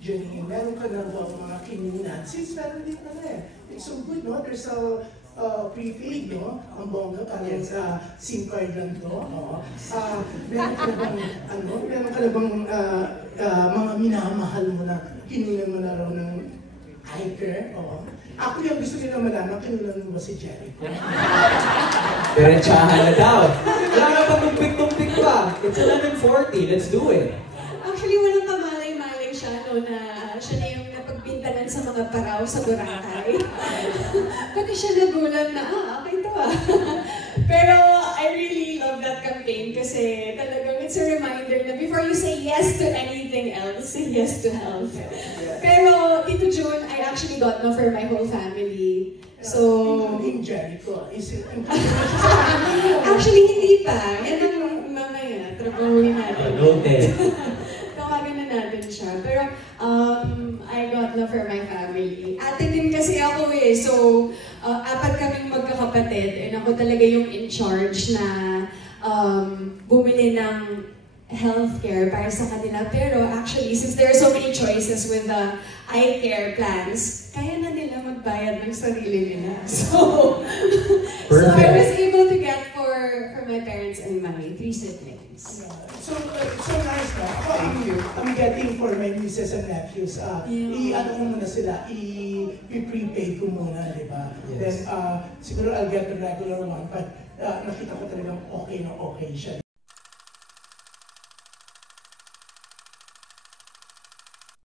Janine, meron ka na ba mga kinunan? Since meron din ka na eh. It's so good, no? There's a prepaid, no? Ang bongga, parang sa SIM card lang to. Meron ka na bang, meron ka na bang mga minamahal mo na kinunan mo na raw ng hiker? Ako yung gusto nila malaman, kinunan mo ba si Jericho? Diretsahan na daw. Wala na pang tumpik-tumpik pa. It's 11:40, let's do it. Actually, walang kamalay-malay siya, no, na siya na yung napagbintangan sa mga paraw sa Boracay. Pati siya nagulat na, okay to Pero I really love that campaign kasi talagang it's a reminder na before you say yes to anything else, say yes to health. Pero Tito June, I actually got no for my whole family. So, including Jericho, is it actually, hindi pa. Yan ang mamaya, trabahuin natin. Noted. Tawagan na natin siya. Pero, I got na for my family. Ate din kasi ako eh. So, apat kaming magkakapatid. And ako talaga yung in charge na bumili ng healthcare para sa kanila. Pero actually, since there are so many choices with the eye care plans, kaya na nila magbayad ng sarili nila. So, so I was able to get for my parents and my 3 siblings. So nice, no? I'm getting for my nieces and nephews. I-ano ko muna sila, i-prepaid ko muna, di ba? Then, siguro I'll get the regular one, but nakita ko talagang okay na okay siya.